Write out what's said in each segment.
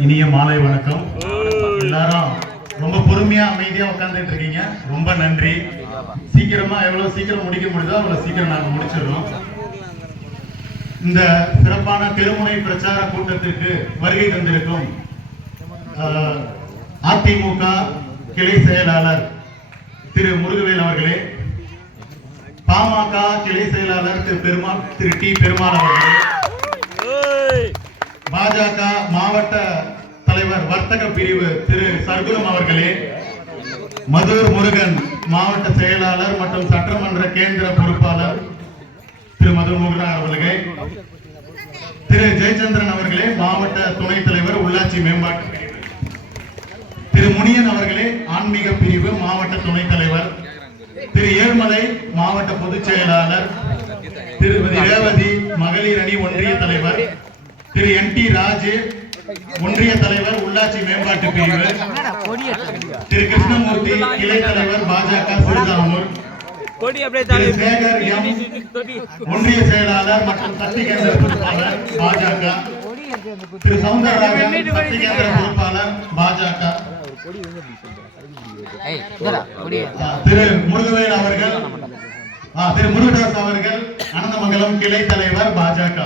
இனிய மாலை வணக்கம். எல்லாரும் ரொம்ப பொறுமையா அமைதியா உட்கார்ந்துட்டு இருக்கீங்க. ரொம்ப நன்றி. சீக்கிரமா எவ்வளவு சீக்கிரம் முடிக்க முடியுதோ அவ்வளவு சீக்கிரம் நாங்க முடிச்சிடுறோம். இந்த சிறப்பான தெருமுனை பிரச்சார கூட்டத்திற்கு வருகை தந்திருக்கும் அதிமுக கிளை செயலாளர் திரு முருகவேல் அவர்களே, பாமக கிளை செயலாளர் திரு டி பெருமாள் அவர்களே, பாஜக மாவட்ட தலைவர் வர்த்தக பிரிவு திரு சர்க்குணம் அவர்களே, மதுர் முருகன் மாவட்ட செயலாளர் மற்றும் சட்டமன்ற கேந்திர பொறுப்பாளர் திரு மதுர் முருகன் அவர்களே, திரு ஜெயச்சந்திரன் அவர்களே மாவட்ட துணைத் தலைவர் உள்ளாட்சி மேம்பாட்டு பிரிவு, திரு முனியன் அவர்களே ஆன்மீக பிரிவு மாவட்ட துணைத் தலைவர், திரு ஏழுமலை மாவட்ட பொதுச் செயலாளர், திருமதி ரேவதி மகளிர் அணி ஒன்றிய தலைவர், திரு NT ராஜு ஒன்றிய தலைவர் உள்ளாட்சி மேம்பாட்டு பிரிவு, திரு கிருஷ்ணமூர்த்தி கிளை தலைவர் பாஜக சிறுதாமூர், திரு சேகர் எம் ஒன்றிய செயலாளர் மற்றும் சக்தி கேந்திர பொறுப்பாளர் பாஜக, திரு சவுந்தரராஜன் சக்தி கேந்திர பொறுப்பாளர் பாஜக, திரு முருகவேல் அவர்கள் திரு முருகதாஸ் அவர்கள் அனந்தமங்கலம் கிளை தலைவர் பாஜக.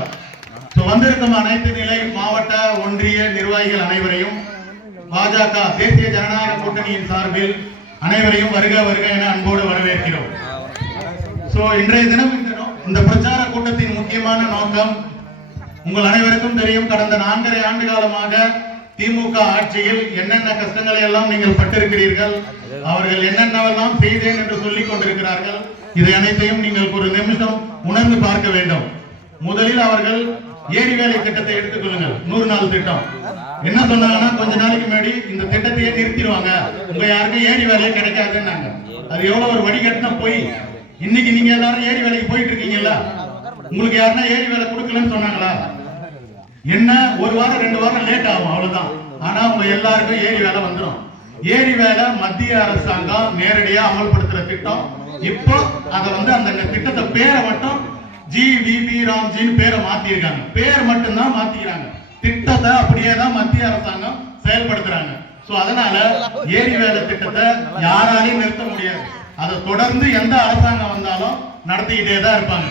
வந்திருக்கும் அனைத்து நிலை மாவட்ட ஒன்றிய நிர்வாகிகள் அனைவரையும் பாஜக தேசிய ஜனநாயக கூட்டணியின் சார்பில் அனைவரையும் வருக வருக என அன்போடு வரவேற்கிறோம். இன்றைய தினம் இந்த பிரச்சார கூட்டத்தின் முக்கியமான நோக்கம் உங்கள் அனைவருக்கும் தெரியும். கடந்த 4.5 ஆண்டு காலமாக திமுக ஆட்சியில் என்னென்ன கஷ்டங்களை எல்லாம் நீங்கள் பட்டிருக்கிறீர்கள், அவர்கள் என்னென்னவெல்லாம் செய்தேன் என்று சொல்லிக் கொண்டிருக்கிறார்கள். இதை அனைத்தையும் நீங்கள் ஒரு நிமிஷம் உணர்ந்து பார்க்க வேண்டும். முதலில் அவர்கள் ஏரி வேலை திட்டத்தை எடுத்துக்கொள்ளுங்கள். 100 நாள் திட்டம் என்ன சொன்னாங்கன்னா, கொஞ்ச நாளைக்கு முன்னாடி இந்த திட்டத்தையே நிறுத்திடுவாங்க, உங்க யாருக்கும் ஏரி வேலையே கிடைக்காதுன்னாங்க. அது எவ்வளவு ஒரு வடிகட்டின போய். இன்னைக்கு நீங்க எல்லாரும் ஏரி வேலைக்கு போயிட்டு இருக்கீங்கல்ல, உங்களுக்கு யாருன்னா ஏரி வேலை கொடுக்கலன்னு சொன்னாங்களா? என்ன ஒரு வாரம் 2 வாரம் லேட் ஆகும், அவ்வளவுதான். ஆனா உங்க எல்லாருக்கும் ஏரி வேலை வந்துடும். ஏரி வேலை மத்திய அரசாங்கம் நேரடியா அமல்படுத்துற திட்டம். இப்போ அதை அந்த திட்டத்தை பேரை மட்டும் GVB ராம்ஜின்னு பேரை மாத்திருக்காங்க. பேர் மட்டும்தான் மாத்திக்கிறாங்க, திட்டத்தை அப்படியே தான் மத்திய அரசாங்கம் செயல்படுத்துறாங்க. அதனால ஏரி வேலை திட்டத்தை யாராலையும் நிறுத்த முடியாது. அதை தொடர்ந்து எந்த அரசாங்கம் வந்தாலும் நடத்திக்கிட்டே தான் இருப்பாங்க.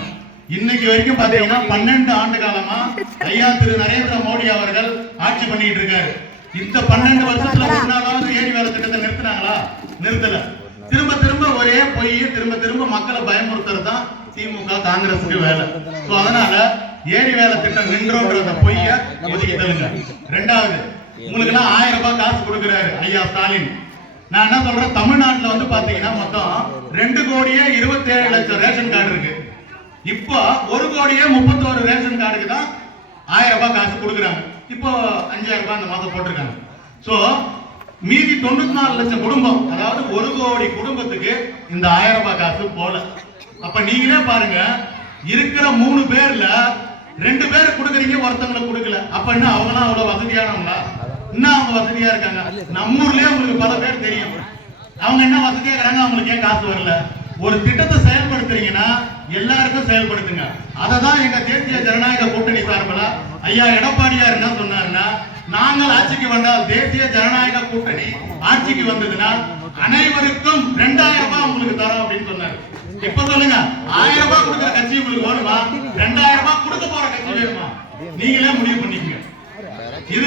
இன்னைக்கு வரைக்கும் பாத்தீங்கன்னா 12 ஆண்டு காலமா ஐயா திரு நரேந்திர மோடி அவர்கள் ஆட்சி பண்ணிட்டு இருக்காரு. இந்த 12 வருஷத்துல ஒரு நாளாவது ஏரி வேலை திட்டத்தை நிறுத்தினாங்களா? நிறுத்தல. திரும்ப திரும்ப ஒரே பொய், திரும்ப திரும்ப மக்களை பயமுறுத்துறது தான் திமுக காங்கிரஸுக்கு வேலை. அதனால ஏரி வேலை திட்டம் நின்றோன்றத பொய்ய ஒதுக்கி தள்ளுங்க. ரெண்டாவது, உங்களுக்கு எல்லாம் 1000 ரூபாய் காசு கொடுக்கிறாரு ஐயா ஸ்டாலின். நான் என்ன சொல்றேன், தமிழ்நாட்டுல பாத்தீங்கன்னா மொத்தம் 2,27,00,000 ரேஷன் கார்டு இருக்கு. இப்போ 1,31,00,000 ரேஷன் கார்டுக்கு தான் 1000 ரூபாய் காசு கொடுக்குறாங்க. இப்போ 5000 ரூபாய் அந்த மாதம் போட்டிருக்காங்க. மீதி 94 லட்சம் குடும்பம், அதாவது 1 கோடி குடும்பத்துக்கு இந்த 1000 ரூபாய் காசு போல. அப்ப நீங்களே பாருங்க, இருக்கிற 3 பேர்ல 2 பேர் கொடுக்குறீங்க, ஒருத்தவங்களுக்கு கொடுக்கல. அப்ப என்ன அவங்களாம் அவ்வளவு வசதியானவங்களா? இன்னும் அவங்க வசதியா இருக்காங்க. நம்ம ஊர்லயே உங்களுக்கு பல பேர் தெரியும், அவங்க என்ன வசதியா இருக்காங்க, அவங்களுக்கு ஏன் காசு வரல? ஒரு திட்டத்தை செயல்படுத்துறீங்கன்னா எல்லாருக்கும் செயல்படுத்துங்க. அததான் எங்க தேசிய ஜனநாயக கூட்டணி சார்பில் ஐயா எடப்பாடியார் என்ன சொன்னாருன்னா, நாங்கள் ஆட்சிக்கு வந்தால், தேசிய ஜனநாயக கூட்டணி ஆட்சிக்கு வந்ததுன்னா அனைவருக்கும் 2000 ரூபாய் உங்களுக்கு தரோம் அப்படின்னு சொன்னாரு. இப்ப சொல்லுங்க, 1000 ரூபாய் கொடுக்கிற கட்சி உங்களுக்கு வேணுமா? 2000 ரூபாய் கொடுக்க போற கட்சி வேணுமா? நீங்களே முடிவு பண்ணிக்கங்க. இது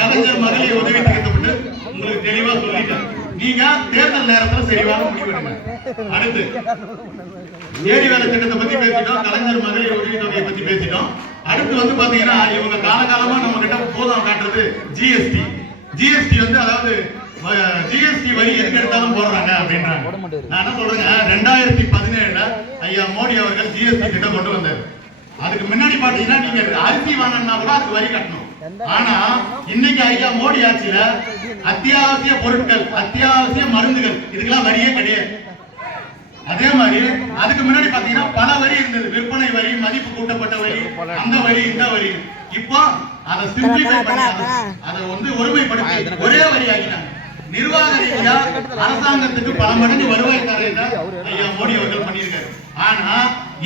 கலைஞர் மகளிர் உதவி திட்டத்தை உங்களுக்கு தெளிவா சொல்லிட்டேன். நீங்க தேர்தல் நேரத்தில் சரிவாக முடிவெடுங்க. அடுத்து ஏரி வேலை திட்டத்தை பத்தி பேசிட்டோம், கலைஞர் மகளிர் உதவி தொகையை பத்தி பேசிட்டோம். அடுத்து பாத்தீங்கன்னா, இவங்க காலகாலமா நம்ம கிட்ட போதும் காட்டுறது ஜிஎஸ்டி அதாவது ஜிஎஸ்டி வரி எதுக்கு எடுத்தாலும் போடுறாங்க அப்படின்றாங்க. நான் என்ன சொல்றேங்க, 2017 ஐயா மோடி அவர்கள் ஜிஎஸ்டி திட்டம் கொண்டு வந்தார். அதுக்கு முன்னாடி பாத்தீங்கன்னா நீங்க அரிசி வாங்கினா கூட அதுக்கு வரி கட்டணும். ஆனா இன்னைக்கு ஐயா மோடி ஆட்சியில அத்தியாவசிய பொருட்கள், அத்தியாவசிய மருந்துகள், இதுக்கெல்லாம் வரியே கிடையாது. அதே மாதிரி அதுக்கு முன்னாடி பாத்தீங்கன்னா பல வரி இருந்தது, விற்பனை வரி, மதிப்பு கூட்டப்பட்ட வரி, அந்த வரி, இந்த வரி. இப்போ அதை சிம்பிளிஃபை பண்ணி அதை ஒருமைப்படுத்தி ஒரே வரி ஆக்கிட்டாங்க. நிர்வாக ரீதியா அரசாங்கத்துக்கு பல மடங்கு வருவாய் தரேன்னு ஐயா மோடி அவர்கள் பண்ணியிருக்காரு. ஆனா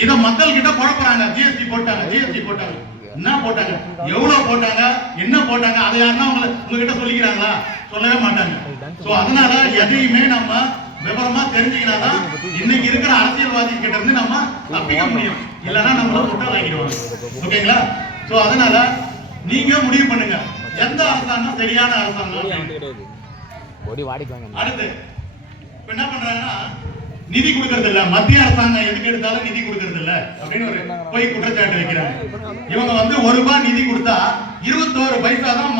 இத மக்கள் கிட்ட குழப்பறாங்க. ஜிஎஸ்டி போட்டாங்க. என்ன போட்டாங்க, எவ்வளவு போட்டாங்க, என்ன போட்டாங்க, அதை யாருன்னா உங்ககிட்ட சொல்லிக்கிறாங்களா? சொல்லவே மாட்டாங்க. சோ அதனால எதையுமே நம்ம விவரமா தெரிஞ்சுக்கினாதான் இன்னைக்கு இருக்கிற அரசியல்வாதி கிட்ட இருந்து நம்ம தப்பிக்க முடியும். இல்லைன்னா நம்மள முட்டாள் ஆகிடுவாங்க. ஓகேங்களா? சோ அதனால நீங்க முடிவு பண்ணுங்க எந்த அரசாங்கம் சரியான அரசாங்கம். அடுத்து என்ன பண்றாங்கன்னா நிதி கொடுக்கறது இல்ல, மத்திய அரசாங்கம் எதுக்கு எடுத்தாலும் நிதி கொடுக்கறது இல்ல அப்படின்னு ஒரு போய் குற்றச்சாட்டு வைக்கிறாங்க. இவங்க ₹1 நிதி கொடுத்தா 21 பைசா தான்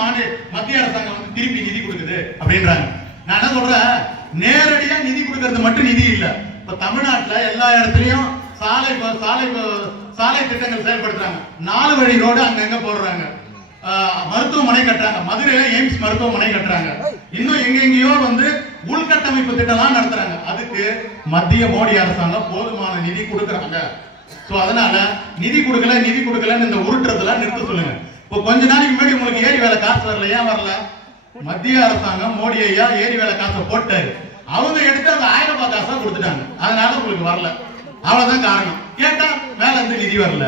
மத்திய அரசாங்கம் திருப்பி நிதி கொடுக்குது அப்படின்றாங்க. நான் என்ன சொல்றேன், நேரடியா நிதி கொடுக்கறது மட்டும் நிதி இல்ல. இப்ப தமிழ்நாட்டுல எல்லா இடத்துலயும் சாலை திட்டங்கள் செயல்படுத்துறாங்க. 4 வழி ரோடு அங்கங்க போடுறாங்க, மருத்துவமனை கட்டுறாங்க, மதுரையில எய்ம்ஸ் மருத்துவமனை கட்டுறாங்க, இன்னும் எங்கெங்கயோ உள்கட்டமைப்பு திட்டம்லாம் நடத்துறாங்க. அதுக்கு மத்திய மோடி அரசாங்கம் போதுமான நிதி கொடுக்கறாங்க. சோ அதனால நிதி கொடுக்கலன்னு இந்த உருட்டுறதெல்லாம் நிறுத்த சொல்லுங்க. இப்போ கொஞ்ச நாளைக்கு முன்னாடி உங்களுக்கு ஏரி வேலை காசு வரல, ஏன் வரல? மத்திய அரசாங்கம் மோடி ஐயா ஏரி வேலை காசை போட்டாரு, அவங்க எடுத்து அந்த 1000 ரூபாய் காசா கொடுத்துட்டாங்க, அதனால உங்களுக்கு வரல. அவ்வளவுதான் காரணம். கேட்டா மேல இருந்து நிதி வரல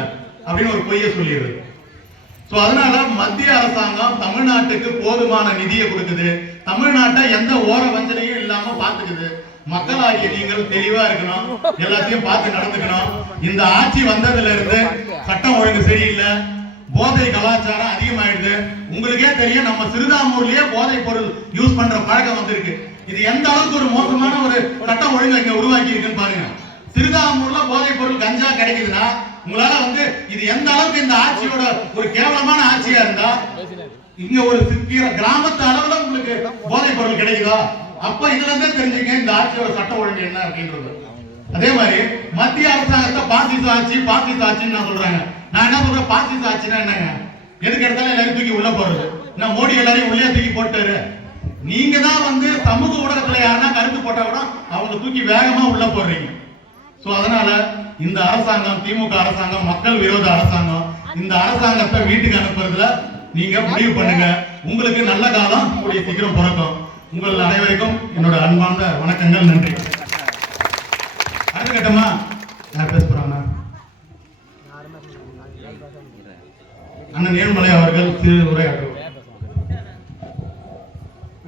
அப்படின்னு ஒரு பொய்யை சொல்லிடுறது. சோ அதனால மத்திய அரசாங்கம் தமிழ்நாட்டுக்கு போதுமான நிதியை கொடுக்குது, தமிழ்நாட்டை எந்த ஓர வஞ்சனையும் இல்லாம பாத்துக்குது. மக்களாகிய நீங்கள் தெளிவா இருக்கணும், எல்லாத்தையும் பார்த்து நடந்துக்கணும். இந்த ஆட்சி வந்ததுல இருந்து சட்டம் ஒழுங்கு சரியில்லை, போதை கலாச்சாரம் அதிகமாயிடுது. உங்களுக்கே தெரியும், நம்ம சிறுதாமூர்லயே போதை பொருள் யூஸ் பண்ற பழக்கம் வந்திருக்கு. இது எந்த அளவுக்கு ஒரு மோசமான ஒரு சட்டம் ஒழுங்கு இங்க உருவாக்கி இருக்குன்னு பாருங்க. சிறுதாமூர்ல போதை பொருள் கஞ்சா கிடைக்குதுன்னா உங்களால இது எந்த அளவுக்கு இந்த ஆட்சியோட ஒரு கேவலமான ஆட்சியா இருந்தா, இங்க ஒரு கிராமத்து அளவுல உங்களுக்கு போதை பொருள் கிடைக்குதா? அப்ப இதுல இருந்தே தெரிஞ்சுங்க இந்த ஆட்சியோட சட்ட ஒழுங்கு என்ன அப்படின்றது. அதே மாதிரி மத்திய அரசாங்கத்தை பாசிச ஆட்சின்னு நான் சொல்றாங்க. நான் என்ன சொல்றேன், பாசிச ஆட்சினா என்னங்க? எதுக்கு எடுத்தாலும் எல்லாரும் தூக்கி உள்ள போறது. நான் மோடி எல்லாரையும் உள்ளே தூக்கி போட்டாரு. நீங்க தான் சமூக ஊடகத்துல யாருன்னா கருத்து போட்டா கூட அவங்க தூக்கி வேகமா உள்ள போடுறீங்க. சோ அதனால இந்த அரசாங்கம், திமுக அரசாங்கம் மக்கள் விரோத அரசாங்கம், இந்த அரசாங்கத்தை வீட்டுக்கு அனுப்புறதுல நீங்க முடிவு பண்ணுங்க. உங்களுக்கு நல்ல காலம் கூடிய சீக்கிரம் பிறக்கும். உங்கள் அனைவருக்கும் என்னோட அன்பார்ந்த வணக்கங்கள், நன்றி. அடுத்த கட்டமா யார் பேச போறாங்க? அண்ணன் ஏழுமலை அவர்கள் சிறு உரையாற்றுவார்.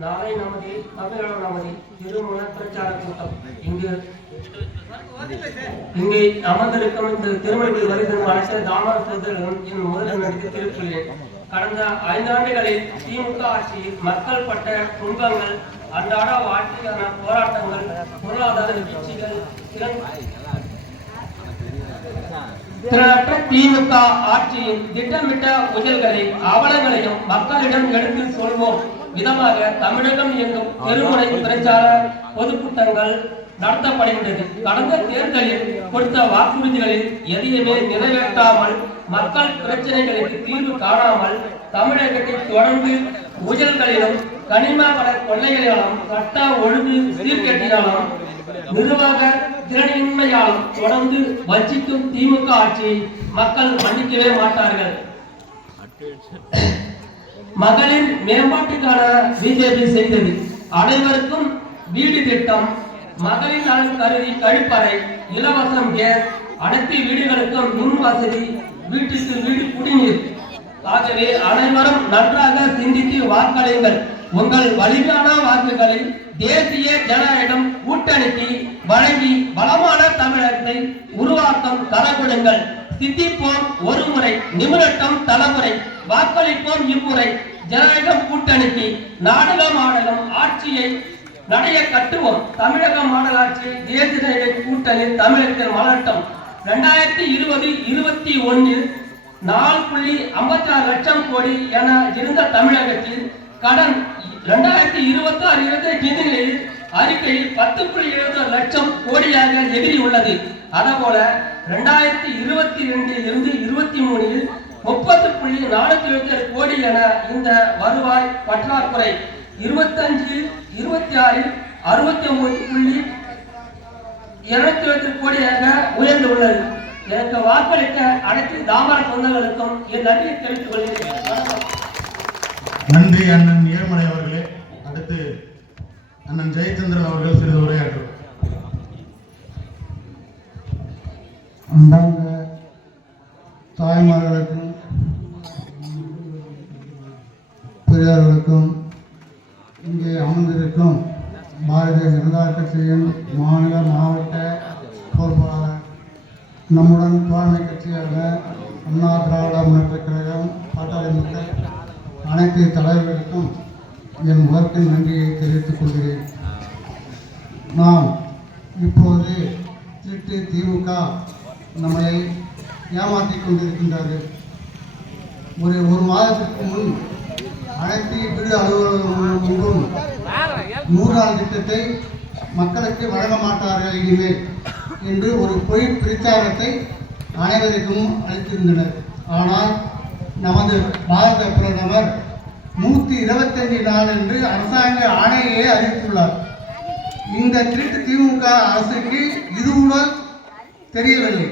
நாளை நமது தமிழக நமது திருமண பிரச்சார கூட்டம் இங்கு அமர்ந்திருக்கும் இந்த திருமணத்தில் வருகின்ற அனைத்து தாமர சோதரர்களும் என் முதல் நடித்து தெரிவித்துள்ளேன். கடந்த 5 ஆண்டுகளில் திமுக ஆட்சியில் மக்கள் பட்ட துன்பங்கள், அன்றாட வாழ்க்கைக்கான போராட்டங்கள், பொருளாதார வீழ்ச்சிகள், திறனற்ற திமுக ஆட்சியின் திட்டமிட்ட ஊழல்களை அவலங்களையும் மக்களிடம் எடுத்து சொல்வோம் விதமாக தமிழகம் எங்கும் திருமுனை பிரச்சார பொதுக்கூட்டங்கள் நடத்தப்படுகின்றது. கடந்த தேர்தலில் கொடுத்த வாக்குறுதிகளில் எதையுமே நிறைவேற்றாமல், மக்கள் பிரச்சனைகளுக்கு தீர்வு காணாமல் தமிழகத்தை தொடர்ந்து ஊழல்களிலும் கனிம வள கொள்ளைகளிலும் சட்ட ஒழுங்கு சீர்கேட்டினாலும் நிர்வாக திறனின்மையாலும் தொடர்ந்து வஞ்சிக்கும் திமுக ஆட்சியை மக்கள் மன்னிக்கவே மாட்டார்கள். மகளிர் மேம்பாட்டுக்கான பிஜேபி செய்தது அனைவருக்கும் வீடு திட்டம், மகளிர் நலன் கருதி கழிப்பறை, இலவசம் கேஸ், அனைத்து வீடுகளுக்கும் மின் வசதி, வீட்டுக்கு வீடு குடிநீர். ஆகவே அனைவரும் நன்றாக சிந்தித்து வாக்களியுங்கள். உங்கள் வலிமையான வாக்குகளை தேசிய ஜனநாயகம் கூட்டணிக்கு வழங்கி வளமான தமிழகத்தை உருவாக்கம் தரப்படுங்கள். சிந்திப்போம் ஒரு முறை, நிமிரட்டம் தலைமுறை, வாக்களிப்போம் இம்முறை. ஜனநாயகம் கூட்டணிக்கு நாடகம் ஆட்சியை நடைய கட்டுவோம். தமிழக மாநகராட்சி தேசிய கூட்டணி தமிழகத்தில் மலரட்டம். 2020-21 4.56 லட்சம் கோடி என இருந்த தமிழகத்தில் கடன் 2026-25 அறிக்கையில் 10.70 லட்சம் கோடியாக எதிரி உள்ளது. அதேபோல 2022-23 30.477 கோடி என இந்த வருவாய் பற்றாக்குறை 25-26 69.207 கோடியாக உயர்ந்துள்ளது. எனக்கு வாக்களித்த அனைத்து தாமர சொந்தங்களுக்கும் என் நன்றியை தெரிவித்துக் கொள்கிறேன். நன்றி அண்ணன் ஏழுமலை அவர்களே. அடுத்து அண்ணன் ஜெயச்சந்திரன் அவர்கள் சிறிது உரையாற்றுவார். அன்பார்ந்த தாய்மார்களுக்கும் பெரியார்களுக்கும் இங்கே அமர்ந்திருக்கும் பாரதிய ஜனதா கட்சியின் மாநில மாவட்ட பொறுப்பாளர், நம்முடன் தோழமை கட்சியாக அண்ணா திராவிட முன்னேற்றக் கழகம், பாட்டாளி மக்கள் அனைத்து தலைவர்களுக்கும் என் முதற்கண் நன்றியை தெரிவித்துக் கொள்கிறேன். நாம் இப்போது திருட்டு திமுக நம்மளை ஏமாற்றிக் கொண்டிருக்கின்றார்கள். ஒரு மாதத்திற்கு முன் அனைத்து வீடு அலுவலகம் முன்பும் 100 நாள் திட்டத்தை மக்களுக்கு வழங்க மாட்டார்கள் இனிமேல் என்று ஒரு பொய் பிரச்சாரத்தை அனைவருக்கும் அளித்திருந்தனர். ஆனால் நமது பாரத பிரதமர் 125 நாள் என்று அரசாங்க ஆணையை அறிவித்துள்ளார். இந்த திருட்டு திமுக அரசுக்கு இது கூட தெரியவில்லை.